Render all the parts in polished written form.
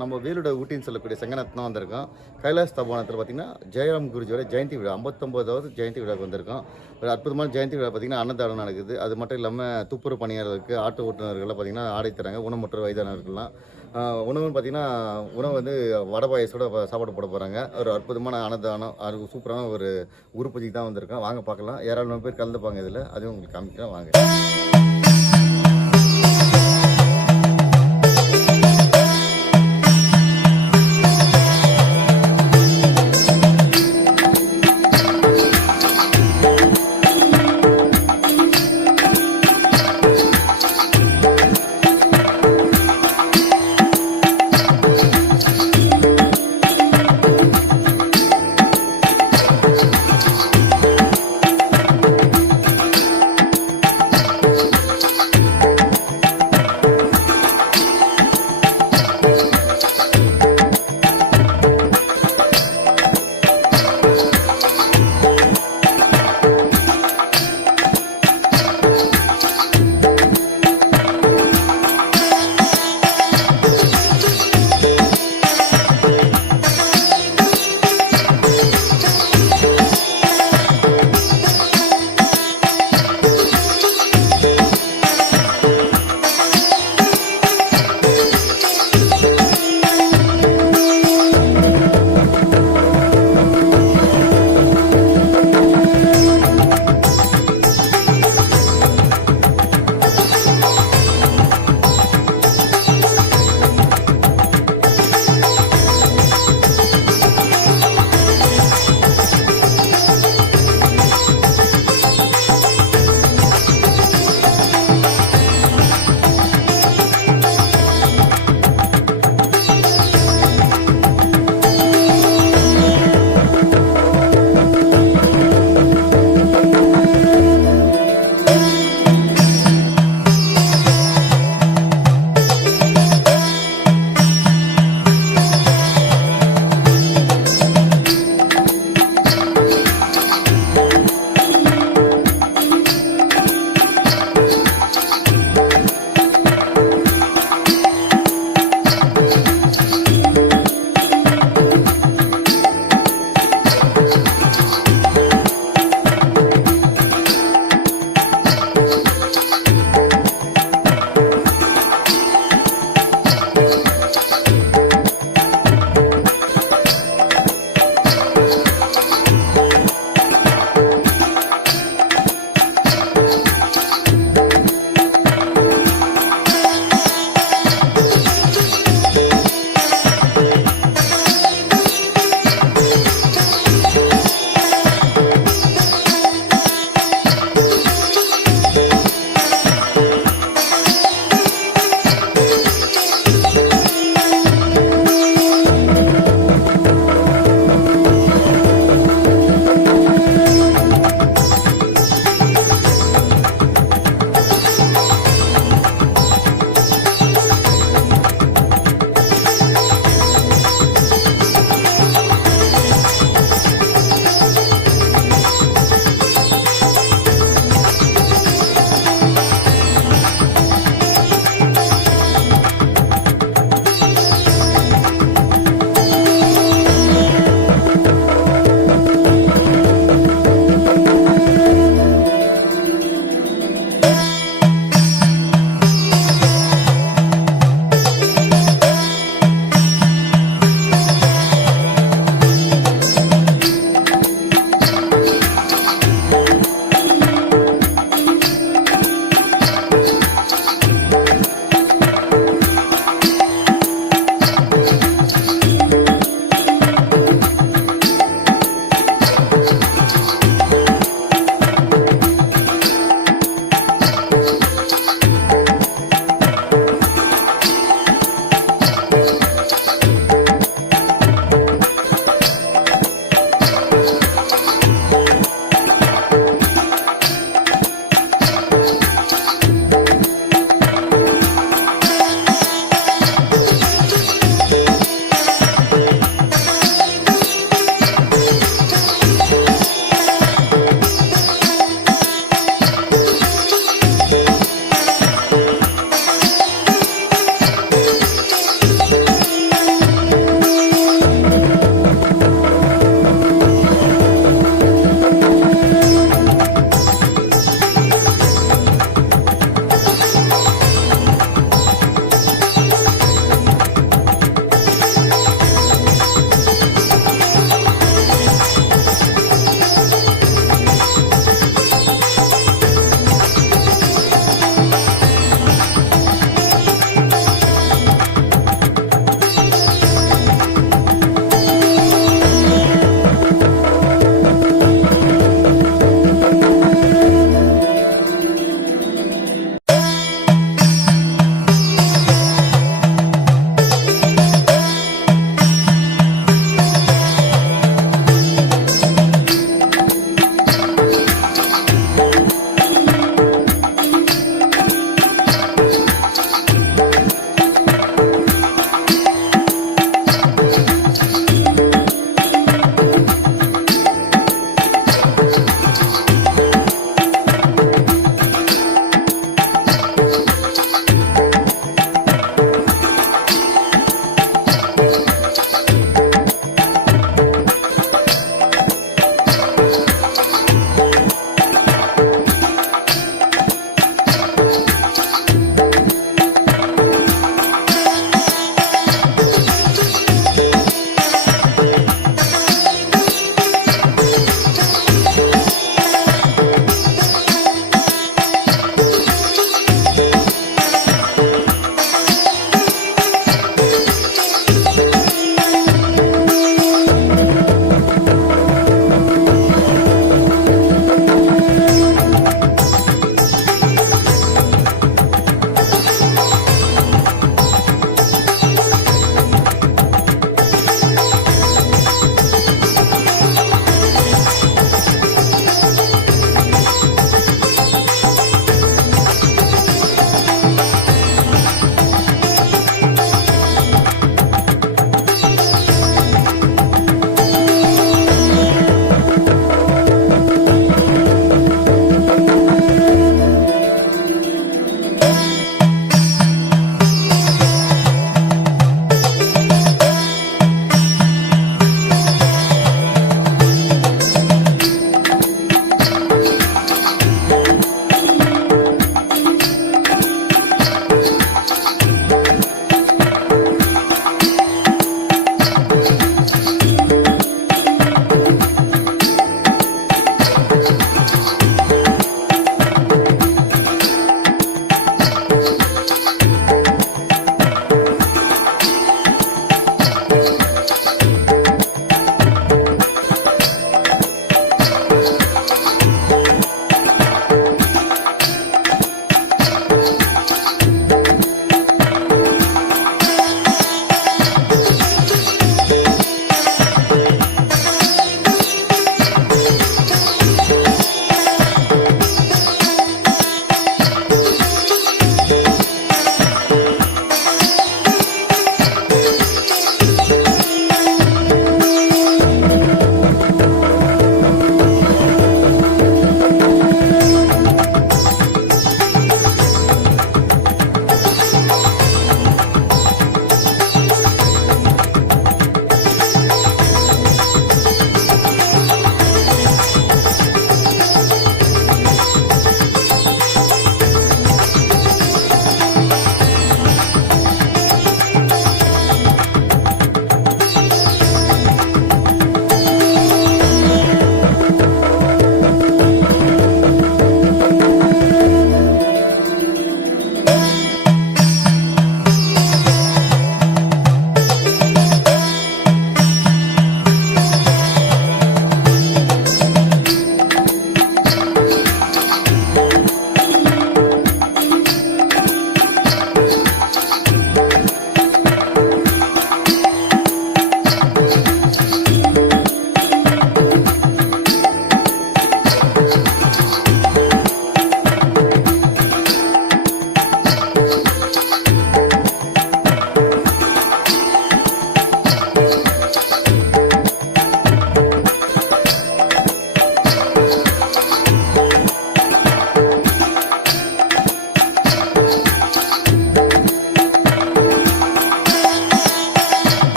நம்ம வேலோட ஊட்டின்னு சொல்லக்கூடிய செங்கநத்தம் வந்திருக்கோம். கைலாஷ் தபோவனத்தில் பார்த்தீங்கன்னா ஜெயராம் குருஜியோட ஜெயந்தி விழா 59வது ஜெயந்தி விழாவுக்கு வந்திருக்கோம். ஒரு அற்புதமான ஜெயந்தி விழா பார்த்தீங்கன்னா அன்னதானம் நடக்குது. அது மட்டும் இல்லாமல் துப்புரவு பணியாளர்களுக்கு ஆட்டோ ஓட்டுநர்கள்லாம் பார்த்தீங்கன்னா ஆடை தராங்க. ஊனமுற்ற வயதானவர்கள்லாம் உணவுன்னு பார்த்தீங்கன்னா உணவு வந்து வடை பாயசோட சாப்பாடு போட போகிறாங்க. ஒரு அற்புதமான அன்னதானம், அது சூப்பரான ஒரு குரு பூஜைக்கு தான் வந்திருக்கோம். வாங்க பார்க்கலாம். ஏராளமான பேர் கலந்துப்பாங்க இதில். அதுவும் உங்களுக்கு காமிக்கிறேன் வாங்க.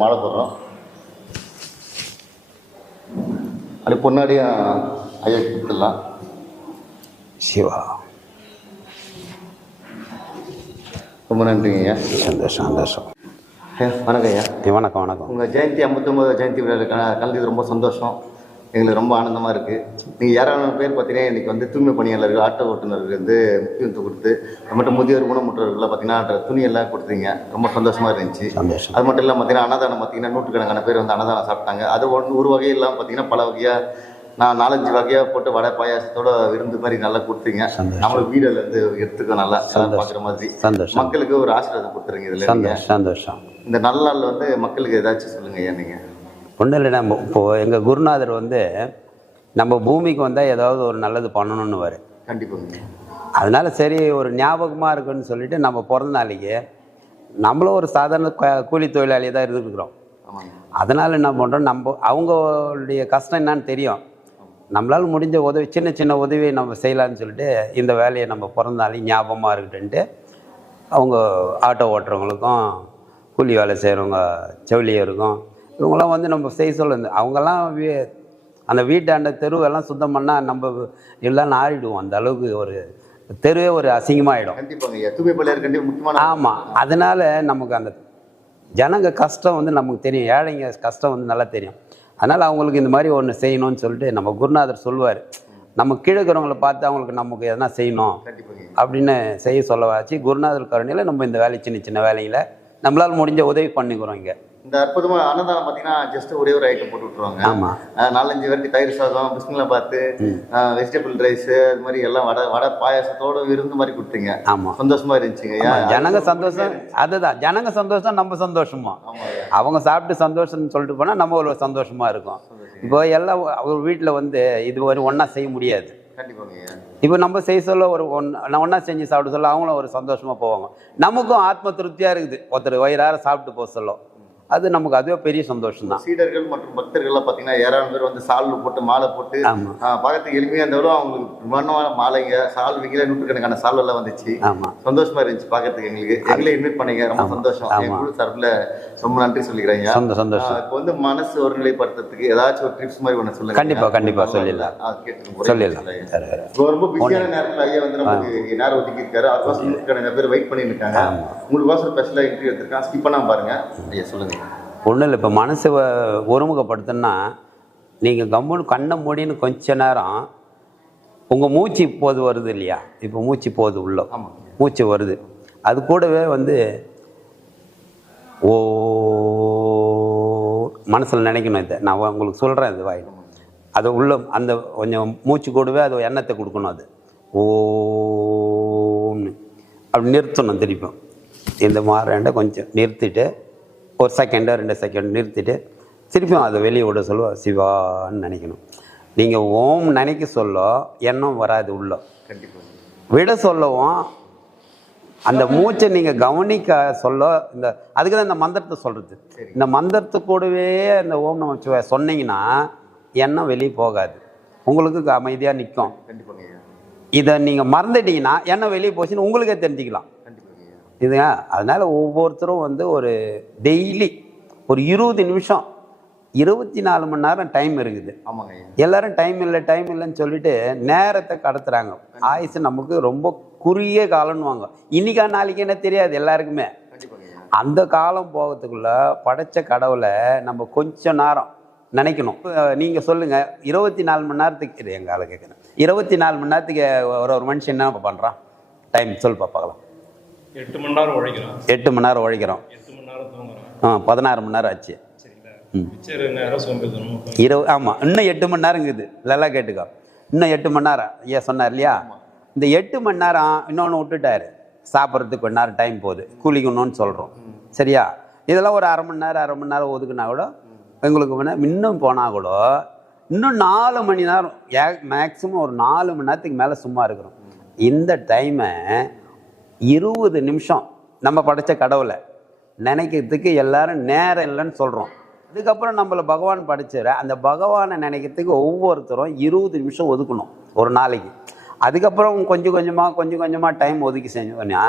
மாலை போடுறோம். அது பொன்னாடியும் ஐயா கொடுத்துடலாம். சிவா, ரொம்ப நன்றிங்க ஐயா. சந்தோஷம் சந்தோஷம். வணக்கம் ஐயா. வணக்கம் வணக்கம். உங்கள் ஜெயந்தி 59 ஜெயந்தி விழாவில் கலந்தது ரொம்ப சந்தோஷம். எங்களுக்கு ரொம்ப ஆனந்தமாக இருக்குது. நீங்கள் யாரான பேர் பார்த்தீங்கன்னா இன்றைக்கி வந்து தூய்மை பணியாளர்கள், ஆட்டோ ஓட்டுநர்கள் வந்து முக்கியத்துவம் கொடுத்து, அது மட்டும் முதியோர் ஊனமுற்றவர்கள்லாம் பார்த்தீங்கன்னா துணியெல்லாம் கொடுத்தீங்க. ரொம்ப சந்தோஷமாக இருந்துச்சு. அது மட்டும் இல்லாமல் பார்த்தீங்கன்னா அன்னதானம் பார்த்தீங்கன்னா நூற்றுக்கணக்கான பேர் வந்து அன்னதானம் சாப்பிட்டாங்க. அது ஒரு வகையெல்லாம் பார்த்தீங்கன்னா பல வகையாக நான் 4-5 வகையாக போட்டு வடை பாயாசத்தோட விருந்து மாதிரி நல்லா கொடுத்தீங்க. நம்மளுக்கு வீடியோல இருந்து எடுத்துக்கோ நல்லா பார்க்குற மாதிரி மக்களுக்கு ஒரு ஆசீர்வாதம் கொடுத்துருங்க. இதில் சந்தோஷம். இந்த நல்ல நாளில் வந்து மக்களுக்கு ஏதாச்சும் சொல்லுங்கள் ஐயா. நீங்கள் ஒன்றும் இல்லை, நம்ம இப்போது எங்கள் குருநாதர் வந்து நம்ம பூமிக்கு வந்தால் ஏதாவது ஒரு நல்லது பண்ணணும்னு வரும். கண்டிப்பாங்க. அதனால சரி ஒரு ஞாபகமாக இருக்குன்னு சொல்லிட்டு நம்ம பிறந்த நாளைக்கு நம்மளும் ஒரு சாதாரண கூலி தொழிலாளியாக தான் இருந்துருக்குறோம். அதனால் என்ன பண்ணுறோம், நம்ம அவங்களுடைய கஷ்டம் என்னான்னு தெரியும். நம்மளால் முடிஞ்ச உதவி, சின்ன சின்ன உதவியை நம்ம செய்யலான்னு சொல்லிட்டு இந்த வேலையை நம்ம பிறந்த நாளைக்கு ஞாபகமாக இருக்குன்ட்டு அவங்க ஆட்டோ ஓட்டுறவங்களுக்கும், கூலி வேலை செய்கிறவங்க செவிலியருக்கும், இவங்களாம் வந்து நம்ம செய்ய சொல்லுது. அவங்கெல்லாம் அந்த வீட்டாண்ட தெருவெல்லாம் சுத்தம் பண்ணால் நம்ம எல்லாம் நாறிடுவோம். அந்த அளவுக்கு ஒரு தெருவே ஒரு அசிங்கமாகிடும். ஆமாம். அதனால் நமக்கு அந்த ஜனங்க கஷ்டம் வந்து நமக்கு தெரியும், ஏழைங்க கஷ்டம் வந்து நல்லா தெரியும். அதனால் அவங்களுக்கு இந்த மாதிரி ஒன்று செய்யணும்னு சொல்லிட்டு நம்ம குருநாதர் சொல்லுவார். நம்ம கீழக்கிறவங்களை பார்த்து அவங்களுக்கு நமக்கு எதனா செய்யணும் அப்படின்னு செய்ய சொல்ல வச்சு குருநாதர் கருணையில் நம்ம இந்த வேலை சின்ன சின்ன வேலையில் நம்மளால் முடிஞ்ச உதவி பண்ணிக்கிறோம். இங்கே இந்த அற்புதமாக அன்னதானம் பார்த்தீங்கன்னா ஜஸ்ட் ஒரே ஒரு ஐட்டம் போட்டு விட்ருவாங்க. ஆமாம். 4-5 பேருக்கு தயிர் சாதம், பிஸ்மில்லா பார்த்து, வெஜிடபிள் ரைஸு, அது மாதிரி எல்லாம் வடை பாயாசத்தோட விருந்து மாதிரி கொடுத்தீங்க. ஆமாம். சந்தோஷமாக இருந்துச்சுங்க. ஜனங்க சந்தோஷம். அதுதான் ஜனங்க சந்தோஷம், நம்ம சந்தோஷமா. அவங்க சாப்பிட்டு சந்தோஷம்னு சொல்லிட்டு போனால் நம்ம ஒரு சந்தோஷமாக இருக்கும். இப்போ எல்லாம் ஒரு வீட்டில் வந்து இது ஒரு ஒன்றா செய்ய முடியாது. இப்போ நம்ம செய்ய சொல்ல ஒரு ஒன்றா செஞ்சு சாப்பிட சொல்ல அவங்களும் ஒரு சந்தோஷமாக போவாங்க. நமக்கும் ஆத்ம திருப்தியாக இருக்குது. ஒருத்தர் வயிறார சாப்பிட்டு போக சொல்ல அது நமக்கு அதுவே பெரிய சந்தோஷம் தான். சீடர்கள் மற்றும் பக்தர்கள்லாம் பார்த்தீங்கன்னா ஏராளம் பேர் வந்து சால்வு போட்டு மாலை போட்டு பார்க்கறதுக்கு எளிமையாக இருந்தவரும் அவங்களுக்கு பிரம்மாண்டமான மாலைங்க சால்விங்களே நூற்றுக்கணக்கான சால்வெல்லாம் வந்துச்சு. ஆமாம். சந்தோஷமா இருந்துச்சு பார்க்கறதுக்கு. எங்களை இன்வைட் பண்ணீங்க, ரொம்ப சந்தோஷம். குழு சார்பில் ரொம்ப நன்றி சொல்லிக்கிறேன். சந்தோஷம். இப்போ வந்து மனசு ஒருநிலைப்படுத்துறதுக்கு ஏதாச்சும் ஒரு டிப்ஸ் மாதிரி ஒன்று சொல்லுங்க. கண்டிப்பாக சொல்லிடலாம். ரொம்ப பிஸியான நேரத்தில் ஐயா வந்து நமக்கு நேரம் ஒதுக்கி இருக்காரு. அதுக்கோசம் நூற்றுக்கணக்கான பேர் வெயிட் பண்ணிட்டு இருக்காங்க. உங்களுக்கோசம் ஸ்பெஷலாக இன்டர்வியூ எடுத்திருக்கான். ஸ்கிப் பண்ணாம பாருங்க. ஐயா சொல்லுங்க. ஒன்றும் இல்லை, இப்போ மனசை ஒருமுகப்படுத்தினா நீங்கள் கம்முன்னு கண்ணை மூடின்னு கொஞ்ச நேரம் உங்கள் மூச்சு இப்போது வருது இல்லையா, இப்போ மூச்சு போகுது உள்ள மூச்சு வருது, அது கூடவே வந்து ஓ மனசில் நினைக்கணும். இதை நான் உங்களுக்கு சொல்கிறேன், இது வாய் அது உள்ள அந்த கொஞ்சம் மூச்சு கூடவே அது எண்ணத்தை கொடுக்கணும். அது ஓன்னு அப்படி நிறுத்தணும். திருப்பி இந்த மாதிரி கொஞ்சம் நிறுத்திட்டு ஒரு செகண்டோ 2 செகண்ட் நிறுத்திட்டு திருப்பியும் அதை வெளியே விட சொல்லுவோம். சிவான்னு நினைக்கணும். நீங்கள் ஓம் நினைக்க சொல்ல எண்ணம் வராது உள்ள. விட சொல்லவும் அந்த மூச்சை நீங்கள் கவனிக்க சொல்ல இந்த அதுக்கு தான் இந்த மந்திரத்தை சொல்கிறது. இந்த மந்திரத்தை கூடவே இந்த ஓம் நம சிவாய சொன்னீங்கன்னா எண்ணம் வெளியே போகாது, உங்களுக்கு அமைதியாக நிற்கும். இதை நீங்கள் மறந்துட்டீங்கன்னா எண்ணம் வெளியே போச்சுன்னு உங்களுக்கே தெரிஞ்சுக்கலாம். இதுங்க அதனால் ஒவ்வொருத்தரும் வந்து ஒரு டெய்லி ஒரு 20 நிமிஷம் 24 மணி நேரம் டைம் இருக்குது. ஆமாங்க. எல்லாரும் டைம் இல்லைன்னு சொல்லிட்டு நேரத்தை கடத்துறாங்க. ஆயுசு நமக்கு ரொம்ப குறுகிய காலம்னுவாங்க. இன்னைக்கா நாளைக்கு என்ன தெரியாது எல்லாருக்குமே. அந்த காலம் போகிறதுக்குள்ள படைச்ச கடவுளை நம்ம கொஞ்சம் நேரம் நினைக்கணும். நீங்கள் சொல்லுங்கள், 24 மணி நேரத்துக்கு இது எங்கள் ஆளை கேட்குறேன், 24 மணி நேரத்துக்கு ஒரு மனுஷன் என்ன பண்ணுறான்? டைம் சொல்லு பார்க்கலாம். 8 மணி நேரம் உழைக்கிறோம். 8 மணி நேரம் உழைக்கிறோம். 8 மணி நேரம் தூங்குறோம். 16 மணி நேரம் ஆச்சு. ஆமாம், இன்னும் 8 மணி நேரம் இருக்குது. நல்லா கேட்டுக்கோ, இன்னும் 8 மணி நேரம். ஏன் சொன்னார் இல்லையா, இந்த 8 மணி நேரம் இன்னொன்று விட்டுட்டாரு. சாப்பிட்றதுக்கு கொஞ்ச நேரம் டைம் போகுது, குளிக்கணும்னு சொல்கிறோம். சரியா? இதெல்லாம் ஒரு அரை மணி நேரம் ஒதுக்குனா கூட எங்களுக்கு இன்னும் போனால் கூட இன்னும் 4 மணி நேரம் மேக்ஸிமம் ஒரு 4 மணி நேரத்துக்கு மேலே சும்மா இருக்கிறோம். இந்த டைமை 20 நிமிஷம் நம்ம படைச்ச கடவுளை நினைக்கிறதுக்கு எல்லாரும் நேரம் இல்லைன்னு சொல்கிறோம். அதுக்கப்புறம் நம்மளை பகவான் படைச்சிட அந்த பகவானை நினைக்கிறதுக்கு ஒவ்வொருத்தரும் 20 நிமிஷம் ஒதுக்கணும் ஒரு நாளைக்கு. அதுக்கப்புறம் கொஞ்சம் கொஞ்சமாக டைம் ஒதுக்கி செஞ்சோன்னா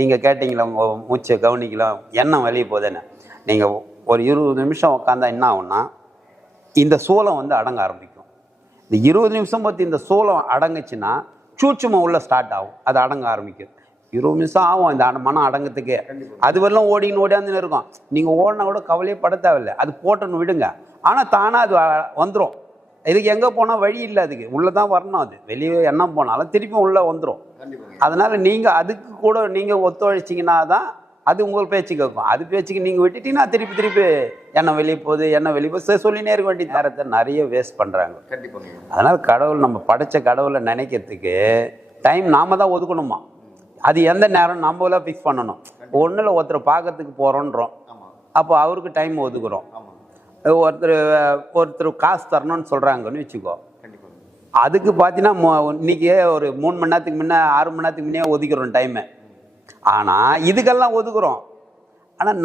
நீங்கள் கேட்டிங்களா, உங்கள் மூச்சை கவனிக்கலாம், எண்ணம் வெளியே போகுதுன்னு. நீங்கள் ஒரு 20 நிமிஷம் உட்காந்தா என்ன ஆகும்னா இந்த சூலம் வந்து அடங்க ஆரம்பிக்கும். இந்த 20 நிமிஷம் பற்றி இந்த சூலம் அடங்குச்சுன்னா சூட்சுமம் உள்ள ஸ்டார்ட் ஆகும், அது அடங்க ஆரம்பிக்கும். 20 நிமிஷம் ஆகும் இந்த மனம் அடங்கத்துக்கு. அது வரலாம் ஓடின்னு ஓடியாந்துன்னு இருக்கும். நீங்கள் ஓடினா கூட கவலையே பட தேவையில்லை, அது போட்டோன்னு விடுங்க. ஆனால் தானாக அது வந்துடும். இதுக்கு எங்கே போனால் வழி இல்லை, அதுக்கு உள்ளே தான் வரணும். அது வெளியே என்ன போனாலும் திருப்பி உள்ளே வந்துடும். அதனால் நீங்கள் அதுக்கு கூட நீங்கள் ஒத்துழைச்சிங்கன்னா தான் அது உங்கள் பேச்சு கேட்கும். அது பேச்சுக்கு நீங்கள் விட்டுட்டீங்கன்னா திருப்பி என்ன வெளியே போகுது சொல்லினே இருக்க வேண்டிய நேரத்தை நிறைய வேஸ்ட் பண்ணுறாங்க. அதனால் கடவுள் நம்ம படைச்ச கடவுளை நினைக்கிறதுக்கு டைம் நாம தான் ஒதுக்கணுமா. அது எந்த நேரம் நம்மளாம் ஃபிக்ஸ் பண்ணணும். ஒன்றில் ஒருத்தர் பார்க்கறதுக்கு போகிறோன்றோம், அப்போ அவருக்கு டைம் ஒதுக்குறோம். ஒருத்தர் காசு தரணும்னு சொல்கிறாங்கன்னு வச்சுக்கோ, அதுக்கு பார்த்தீங்கன்னா இன்றைக்கே ஒரு 3 மணி நேரத்துக்கு முன்னே 6 மணி நேரத்துக்கு முன்னே ஒதுக்கிறோம் டைமை. ஆனால் இதுக்கெல்லாம் ஒதுக்குறோம், ஆனால்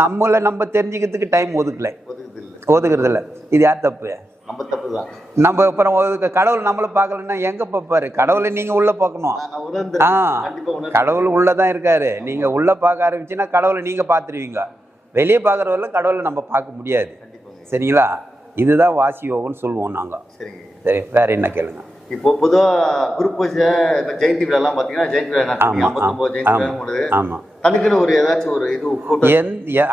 நம்ம தெரிஞ்சுக்கிறதுக்கு டைம் ஒதுக்குறது இல்லை. இது யார் தப்பு? நம்ம தப்பு தான். நம்ம அப்புறம் கடவுள் நம்மளை பார்க்கலன்னா எங்கே பார்ப்பாரு? கடவுளை நீங்கள் உள்ளே பார்க்கணும். கடவுள் உள்ளே தான் இருக்காரு. நீங்கள் உள்ளே பார்க்க ஆரம்பிச்சுன்னா கடவுளை நீங்கள் பார்த்துருவீங்க. வெளியே பார்க்குறவரில் கடவுளை நம்ம பார்க்க முடியாது. சரிங்களா? இதுதான் வாசி யோகம்னு சொல்லுவோம் நாங்கள். சரி, வேற என்ன கேளுங்க. இப்போ பொதுவாக குரு பூஜை ஜெயந்தி விழாலாம் பார்த்தீங்கன்னா ஜெயந்தி விழா 59 ஜெயந்தி விழா ஆமாம், தனக்குன்னு ஒரு ஏதாச்சும் ஒரு இது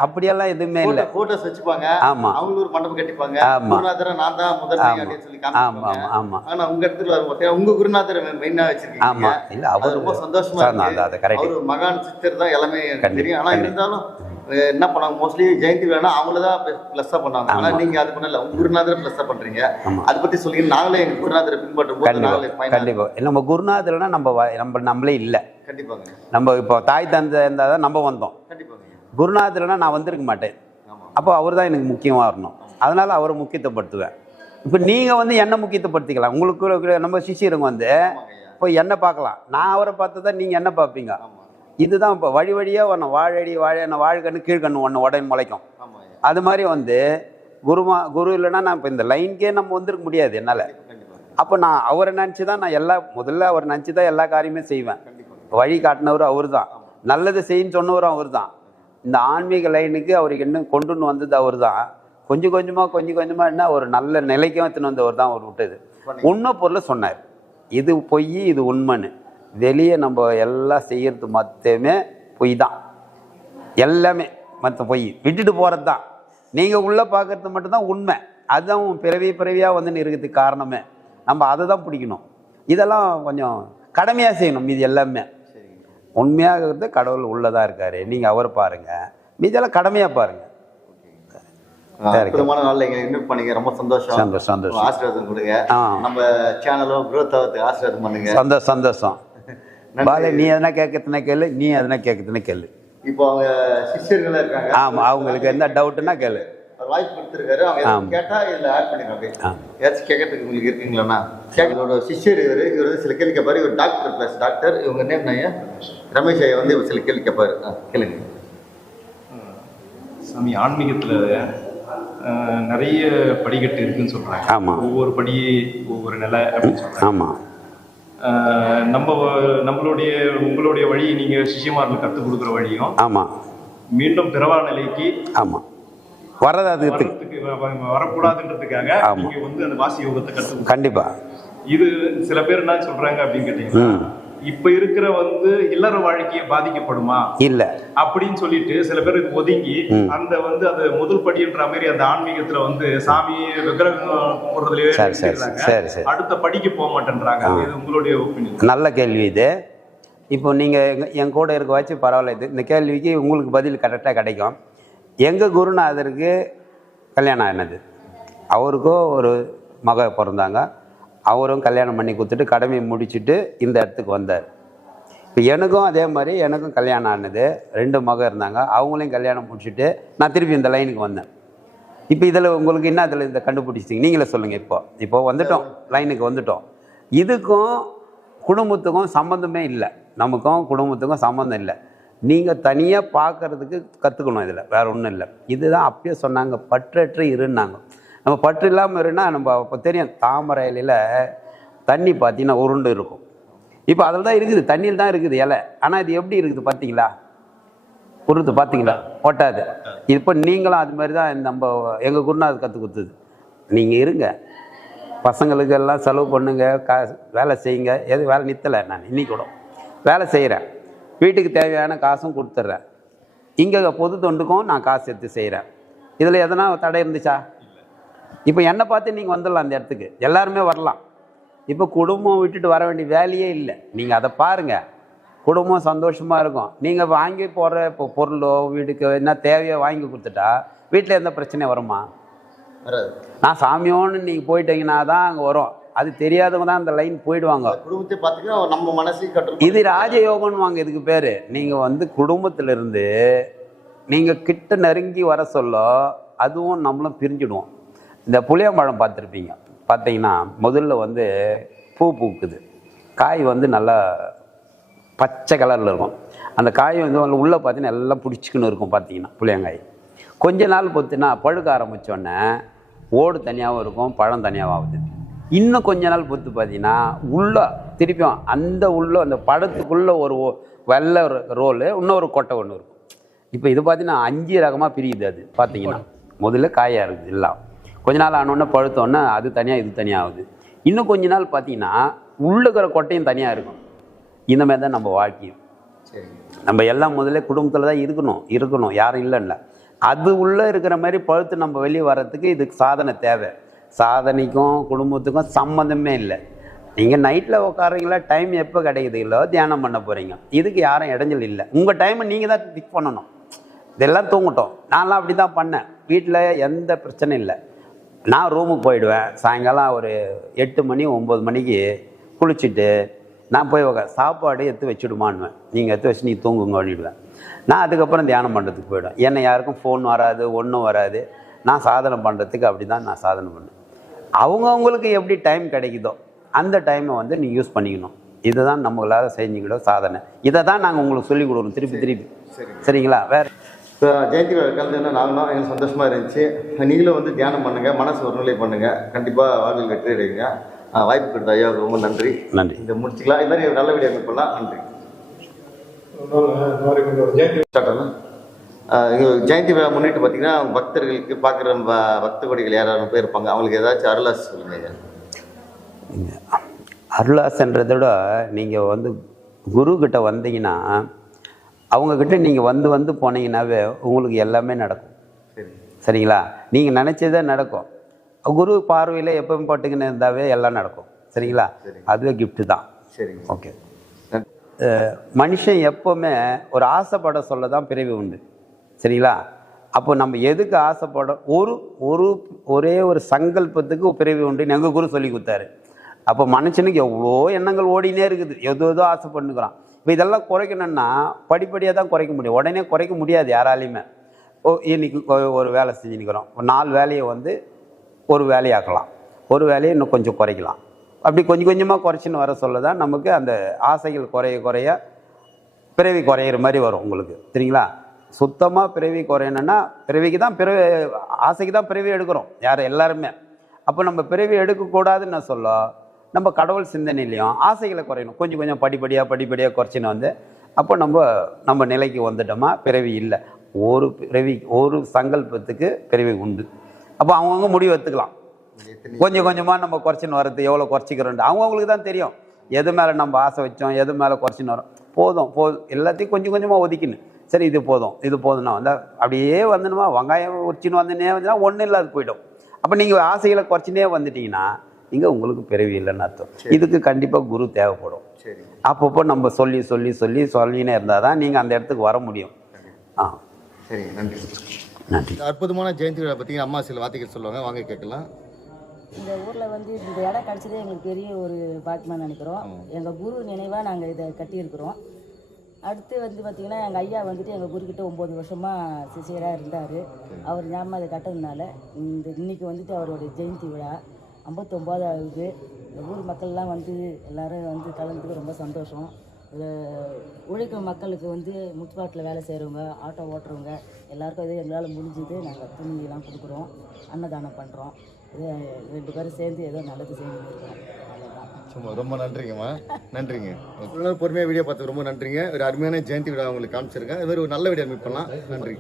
அப்படியெல்லாம் எதுவுமே இல்லை. போட்டோஸ் வச்சுப்பாங்க. ஆமாம், அவங்களுக்கு ஒரு மண்டபம் கட்டிப்பாங்க. குருநாதரை நான் தான் முதல் அப்படின்னு சொல்லி காமிப்பாங்க. ஆமாம். ஆனா உங்க இடத்துல வரும் பார்த்தீங்கன்னா உங்க குருநாதரை மெயினா வச்சிருக்கீங்க. ஆமாம், இல்லை அவர் ரொம்ப சந்தோஷமா இருக்கு. அவர் மகான் சித்தர் தான் எல்லாமே தெரியும். ஆனா இருந்தாலும் என்ன பண்ணாங்க, மோஸ்ட்லி ஜெயந்தி விழானா அவங்கள தான் ப்ளஸ்ஸா பண்ணாங்க. ஆனா நீங்க அது பண்ணல, உங்க குருநாதரை ப்ளஸ்ஸா பண்றீங்க. அதை பத்தி சொல்லி நாங்களே எங்க குருநாதரை பின்பற்றும் போது கண்டிப்பா நம்ம குருநாதர்னா நம்மளே இல்லை. கண்டிப்பாங்க. நம்ம இப்போ தாய் தந்தை இருந்தால் தான் நம்ம வந்தோம். குருநாதர்னா நான் வந்திருக்க மாட்டேன். அப்போ அவர் தான் எனக்கு முக்கியமாக வரணும். அதனால அவரை முக்கியத்துவப்படுத்துவேன். இப்போ நீங்கள் வந்து என்ன முக்கியத்துவப்படுத்திக்கலாம். உங்களுக்கு நம்ம சிஷியருங்க வந்து இப்போ என்ன பார்க்கலாம், நான் அவரை பார்த்து தான் நீங்கள் என்ன பார்ப்பீங்க. இதுதான் இப்போ வழியாக வரணும். வாழ்கண்ணு கீழ்கண்ணு உடனே முளைக்கும். அது மாதிரி வந்து குரு இல்லைன்னா நான் இப்போ இந்த லைனுக்கே நம்ம வந்துருக்க முடியாது என்னால். அப்போ நான் அவரை நினச்சி தான் நான் முதல்ல அவரை நினச்சி தான் எல்லா காரியமே செய்வேன். வழி காட்டினவரும் அவர் தான், நல்லது செய்யன்னு சொன்னவரும் அவர் தான். இந்த ஆன்மீக லைனுக்கு அவருக்கு என்ன கொண்டுன்னு வந்தது அவர் தான். கொஞ்சம் கொஞ்சமாக என்ன ஒரு நல்ல நிலைக்கும் எடுத்துன்னு வந்தவர் தான் அவர் விட்டது. உண்மை பொருளை சொன்னார். இது பொய், இது உண்மைன்னு. வெளியே நம்ம எல்லாம் செய்கிறது மொத்தமே பொய் தான். எல்லாமே மற்ற பொய் விட்டுட்டு போகிறது தான். நீங்கள் உள்ளே பார்க்கறது மட்டும்தான் உண்மை. அதுதான் பிறவியாக வந்து இருக்கிறதுக்கு காரணமே. நம்ம அதை தான் பிடிக்கணும். இதெல்லாம் கொஞ்சம் கடமையாக செய்யணும். மீது எல்லாமே உண்மையாக இருக்கிறது கடவுள் உள்ளதாக இருக்காரு. நீங்கள் அவரை பாருங்கள், மீதெல்லாம் கடமையாக பாருங்கள். ரொம்ப சந்தோஷம். ஆசீர்வாதம் கொடுங்க. நம்ம சேனலும் growth ஆகிறதுக்கு ஆசீர்வாதம் பண்ணுங்க. சந்தோஷம். பாலே, நீ எதனா கேட்கறதுனா கேளு, நீ எதனா கேட்கறதுனா கேளு. இப்போ அவங்க சிஷ்யர்கள் இருக்காங்க. ஆமாம், அவங்களுக்கு எந்த டவுட்டுன்னா கேளு. வாய்ப்பு கொடுத்துருக்காரு. அவங்க கேட்டா இதில் ஆட் பண்ணிடுறாங்க. ஏதாச்சும் கேட்கறதுக்கு உங்களுக்கு இருக்குங்களாண்ணா? எங்களோட சிஷ்யர் இவர் வந்து சில கேள்வி கேட்பாரு. இவர் டாக்டர் ப்ளஸ் டாக்டர். இவங்க நேம் ஐயா ரமேஷ் ஐயா வந்து சில கேள்வி கேட்பாரு. கேளுங்க சாமி. ஆன்மீகத்தில் நிறைய படிக்கட்டு இருக்குன்னு சொல்கிறாங்க. ஆமாம், ஒவ்வொரு படி ஒவ்வொரு நிலை அப்படின்னு சொல்கிறாங்க. ஆமாம். உங்களுடைய வழி நீங்கள் சிஷியமார்களுக்கு கற்றுக் கொடுக்குற வழியும் ஆமாம், மீண்டும் பிறவா நிலைக்கு ஆமாம் வரக்கூடாதுன்றதுக்காக நீங்க வந்து அந்த வாசி யோகத்தை கற்றுக் கண்டிப்பா. இது சில பேர் என்ன சொல்றாங்க அப்படின்னு கேட்டீங்கன்னா, இப்ப இருக்கிற வந்து இல்லற வாழ்க்கையை பாதிக்கப்படுமா இல்ல அப்படின்னு சொல்லிட்டு சில பேர் ஒதுங்கி அந்த வந்து அது முதல் படின்ற மாதிரி அந்த ஆன்மீகத்துல வந்து சாமி விக்கிரகம் போடுறதுலயே அடுத்த படிக்க போக மாட்டேன்றாங்க. இது உங்களுடைய ஒப்பீனியன்? நல்ல கேள்வி இது. இப்போ நீங்கள் என் கூட இருக்க வச்சு பரவாயில்ல. இது இந்த கேள்விக்கு உங்களுக்கு பதில் கரெக்டாக கிடைக்கும். எங்கள் குருநாதருக்கு கல்யாணம் ஆனது. அவருக்கும் ஒரு மக பிறந்தாங்க. அவரும் கல்யாணம் பண்ணி கொடுத்துட்டு கடமையை முடிச்சுட்டு இந்த இடத்துக்கு வந்தார். இப்போ எனக்கும் அதே மாதிரி எனக்கும் கல்யாணம் ஆனது. 2 மக இருந்தாங்க. அவங்களையும் கல்யாணம் முடிச்சுட்டு நான் திருப்பி இந்த லைனுக்கு வந்தேன். இப்போ இதில் உங்களுக்கு என்ன இதில் இந்த கண்டுபிடிச்சிங்க நீங்களே சொல்லுங்கள். இப்போ வந்துட்டோம், லைனுக்கு வந்துட்டோம். இதுக்கும் குடும்பத்துக்கும் சம்மந்தமே இல்லை. நமக்கும் குடும்பத்துக்கும் சம்மந்தம் இல்லை. நீங்கள் தனியாக பார்க்குறதுக்கு கற்றுக்கணும். இதில் வேறு ஒன்றும் இல்லை. இதுதான் அப்பயே சொன்னாங்க, பற்றற்று இருன்னாங்க. நம்ம பற்று இல்லாமல் இருந்தால் நம்ம இப்போ தெரியும். தாமரை இலையில் தண்ணி பார்த்தீங்கன்னா உருண்டு இருக்கும். இப்போ அதில் தான் இருக்குது, தண்ணியில் தான் இருக்குது இலை. ஆனால் இது எப்படி இருக்குது பார்த்தீங்களா? உருது பார்த்தீங்களா? ஒட்டாது. இப்போ நீங்களும் அது மாதிரி தான் நம்ம எங்கள் குருநாதர் கற்றுக் கொடுத்தது. நீங்கள் இருங்க, பசங்களுக்கு எல்லாம் செலவு பண்ணுங்க, வேலை செய்யுங்க. எது வேலை நிறுத்தலை, நான் இன்னைக்கு கூட வேலை செய்கிறேன், வீட்டுக்கு தேவையான காசும் கொடுத்துட்றேன், இங்கே பொது தொண்டுக்கும் நான் காசு எடுத்து செய்கிறேன். இதில் எதனா தடை இருந்துச்சா? இப்போ என்னை பார்த்து நீங்கள் வந்துடலாம், அந்த இடத்துக்கு எல்லாருமே வரலாம். இப்போ குடும்பம் விட்டுட்டு வர வேண்டிய வேலையே இல்லை. நீங்கள் அதை பாருங்கள், குடும்பம் சந்தோஷமாக இருக்கும். நீங்கள் வாங்கி போடுற இப்போ பொருளோ வீட்டுக்கு என்ன தேவையோ வாங்கி கொடுத்துட்டா வீட்டில் எந்த பிரச்சனையும் வருமா? வராது. நான் சாமியோன்னு நீங்கள் போயிட்டீங்கன்னா தான் அங்கே வரும். அது தெரியாதவங்க தான் அந்த லைன் போயிடுவாங்க. குடும்பத்தை பார்த்தீங்கன்னா நம்ம மனசையும் கட்டுறோம். இது ராஜயோகம்னு வாங்க இதுக்கு பேர். நீங்கள் குடும்பத்திலிருந்து நீங்கள் கிட்ட நெருங்கி வர சொல்ல அதுவும் நம்மளும் பிரிஞ்சிடுவோம். இந்த புளியம்பழம் பார்த்துருப்பீங்க. பார்த்தீங்கன்னா முதல்ல பூ பூக்குது, காய் நல்லா பச்சை கலரில் இருக்கும். அந்த காய் உள்ளே பார்த்தீங்கன்னா எல்லாம் பிடிச்சிக்கின்னு இருக்கும். பார்த்தீங்கன்னா புளியங்காய் கொஞ்ச நாள் பொறுத்துனா பழுக்க ஆரம்பித்தோடனே ஓடு தனியாகவும் இருக்கும், பழம் தனியாகவும் ஆகுது. இன்னும் கொஞ்ச நாள் பொறுத்து பார்த்தீங்கன்னா திருப்பியும் அந்த பழத்துக்குள்ளே ஒரு வெள்ளை ரோலு, இன்னொரு கொட்டை ஒன்று இருக்கும். இப்போ இது பார்த்தீங்கன்னா 5 ரகமாக பிரியுது. அது பார்த்தீங்கன்னா முதல்ல காயாக இருக்குது எல்லாம். கொஞ்ச நாள் ஆனோடனே பழுத்தோடனே அது தனியாக இது தனியாக ஆகுது. இன்னும் கொஞ்ச நாள் பார்த்தீங்கன்னா உள்ளுக்கிற கொட்டையும் தனியாக இருக்கும். இந்த மாதிரி தான் நம்ம வாழ்க்கையும். நம்ம எல்லாம் முதல்ல குடும்பத்தில் தான் இருக்கணும், யாரும் இல்லைல்ல. அது உள்ளே இருக்கிற மாதிரி பழுத்து நம்ம வெளியே வர்றதுக்கு இதுக்கு சாதனை தேவை. சாதனைக்கும் குடும்பத்துக்கும் சம்மந்தமே இல்லை. நீங்கள் நைட்டில் உட்காருங்களா, டைம் எப்போ கிடைக்குதுங்களோ தியானம் பண்ண போகிறீங்க. இதுக்கு யாரும் இடைஞ்சல் இல்லை. உங்கள் டைமை நீங்கள் தான் ஃபிக்ஸ் பண்ணணும். இதெல்லாம் தூங்கட்டும். நான்லாம் அப்படி தான் பண்ணேன். வீட்டில் எந்த பிரச்சனையும் இல்லை. நான் ரூமுக்கு போயிடுவேன். சாயங்காலம் ஒரு 8 மணி 9 மணிக்கு குளிச்சுட்டு நான் போய் சாப்பாடு எடுத்து வச்சுடுமான்னுவேன். நீங்கள் எடுத்து வச்சு நீ தூங்குங்க பண்ணிவிடுவேன். நான் அதுக்கப்புறம் தியானம் பண்ணுறதுக்கு போயிடுவேன். ஏன்னா யாருக்கும் ஃபோன் வராது, ஒன்றும் வராது. நான் சாதனை பண்ணுறதுக்கு அப்படி தான் நான் சாதனை பண்ணுவேன். அவங்கவுங்களுக்கு எப்படி டைம் கிடைக்குதோ அந்த டைமை நீங்கள் யூஸ் பண்ணிக்கணும். இதுதான் நம்மளால் செஞ்சுக்கிட்ட சாதனை. இதை தான் நாங்கள் உங்களுக்கு சொல்லிக் கொடுக்கணும் திருப்பி. சரிங்களா? வேறு இப்போ ஜெயந்தி கலந்து நாங்களும் எங்களுக்கு சந்தோஷமாக இருந்துச்சு. நீங்களும் தியானம் பண்ணுங்கள், மனசு ஒருநிலை பண்ணுங்கள், கண்டிப்பாக வாழ்வில் வெற்றி அடைவீங்க. வாய்ப்பு கொடுத்த ஐயா ரொம்ப நன்றி. இந்த முடிச்சுக்கலாம். இது மாதிரி நல்ல வீடியோ பண்ணலாம். நன்றி. ஜெயந்தி விழா முன்னிட்டு பார்த்தீங்கன்னா பக்தர்களுக்கு பார்க்குற பக்த கொடிகள் யாரும் போய் இருப்பாங்க, அவங்களுக்கு ஏதாச்சும் அருளாசி சொல்லுங்க. அருளாசன்றதை விட நீங்கள் குருக்கிட்ட வந்தீங்கன்னா அவங்கக்கிட்ட நீங்கள் வந்து போனீங்கன்னாவே உங்களுக்கு எல்லாமே நடக்கும். சரிங்களா? நீங்கள் நினச்சதே நடக்கும். குரு பார்வையில் எப்பவும் பட்டுக்குன்னு இருந்தாவே எல்லாம் நடக்கும். சரிங்களா? அதுவே கிஃப்ட்டு தான். சரி, ஓகே. மனுஷன் எப்போவுமே ஒரு ஆசைப்பட சொல்ல தான் பிறவி உண்டு. சரிங்களா? அப்போ நம்ம எதுக்கு ஆசைப்பட ஒரே ஒரு சங்கல்பத்துக்கு பிறவி உண்டு எங்கள் குரு சொல்லி கொடுத்தாரு. அப்போ மனுஷனுக்கு எவ்வளோ எண்ணங்கள் ஓடினே இருக்குது, ஏதோ ஆசை பண்ணுக்கிறான். இப்போ இதெல்லாம் குறைக்கணும்னா படிப்படியாக தான் குறைக்க முடியும். உடனே குறைக்க முடியாது யாராலையுமே. இன்னைக்கு ஒரு வேலை செஞ்சுன்னுக்கிறோம், 4 வேலையை ஒரு வேலையாக்கலாம், ஒரு வேலையை இன்னும் கொஞ்சம் குறைக்கலாம். அப்படி கொஞ்சம் கொஞ்சமாக குறைச்சின்னு வர சொல்ல தான் நமக்கு அந்த ஆசைகள் குறைய பிறவி குறையிற மாதிரி வரும் உங்களுக்கு. சரிங்களா? சுத்தமாக பிறவி குறையணுன்னா ஆசைக்கு தான் பிறவி எடுக்கிறோம் எல்லாருமே. அப்போ நம்ம பிறவி எடுக்கக்கூடாதுன்னு சொல்ல நம்ம கடவுள் சிந்தனையிலையும் ஆசைகளை குறையணும். கொஞ்சம் கொஞ்சம் படிப்படியாக குறைச்சின்னு அப்போ நம்ம நிலைக்கு வந்துட்டோமா பிறவி இல்லை. ஒரு சங்கல்பத்துக்கு பிறவி உண்டு. அப்போ அவங்கவுங்க முடிவு எடுத்துக்கலாம். கொஞ்சம் கொஞ்சமாக நம்ம குறைச்சின்னு வர்றது எவ்வளோ குறைச்சிக்கிறோம் அவங்கவுங்களுக்கு தான் தெரியும். எது மேலே நம்ம ஆசை வச்சோம், எது மேலே குறைச்சின்னு வரோம். போதும் எல்லாத்தையும் கொஞ்சம் கொஞ்சமாக ஒதுக்கின்னு சரி இது போதும்னா அப்படியே வந்துடுமா வெங்காயம் உரிச்சின்னு வந்துனே வந்துன்னா ஒன்றும் இல்லாது போயிடும். அப்போ நீங்கள் ஆசைகளை குறைச்சினே வந்துட்டீங்கன்னா இங்கே உங்களுக்கு பிறவி இல்லைன்னு அர்த்தம். இதுக்கு கண்டிப்பாக குரு தேவைப்படும். அப்பப்போ நம்ம சொல்லினே இருந்தால் தான் நீங்கள் அந்த இடத்துக்கு வர முடியும். சரி, நன்றி. நன்றி. அற்புதமான ஜெயந்தி விழா பார்த்தீங்கன்னா அம்மா சில வார்த்தைகள் சொல்லுவாங்க, வாங்க கேட்கலாம். இந்த ஊரில் இந்த இடம் கிடச்சதே எங்களுக்கு பெரிய ஒரு பாக்கியமாக நினைக்கிறோம். எங்கள் குரு நினைவாக நாங்கள் இதை கட்டியிருக்கிறோம். அடுத்து பார்த்திங்கன்னா எங்கள் ஐயா எங்கள் குருக்கிட்ட 9 வருஷமாக சிஷியராக இருந்தார். அவர் ஞாபகம் அதை கட்டதுனால இன்னைக்கு அவருடைய ஜெயந்தி விழா 59வது. இந்த ஊர் மக்கள்லாம் எல்லோரும் கலந்துக்கு ரொம்ப சந்தோஷம். உழைக்கும் மக்களுக்கு முத்துப்பாட்டில் வேலை செய்கிறவங்க, ஆட்டோ ஓட்டுறவங்க எல்லாருக்கும் எங்களால் முடிஞ்சது. நாங்கள் துணியெல்லாம் கொடுக்குறோம், அன்னதானம் பண்ணுறோம். 2 பேரும் சேர்ந்து ஏதோ நல்லது செஞ்சு கொடுக்குறோம். அவ்வளோதான். சும்மா ரொம்ப நன்றிங்கம்மா. நன்றிங்க. இவ்வளோ நேரம் பொறுமையாக வீடியோ பார்த்து ரொம்ப நன்றிங்க. ஒரு அருமையான ஜெயந்தி விழா உங்களுக்கு காமிச்சிருக்கேன். இது மாதிரி ஒரு நல்ல வீடியோ மீட் பண்ணலாம். நன்றி.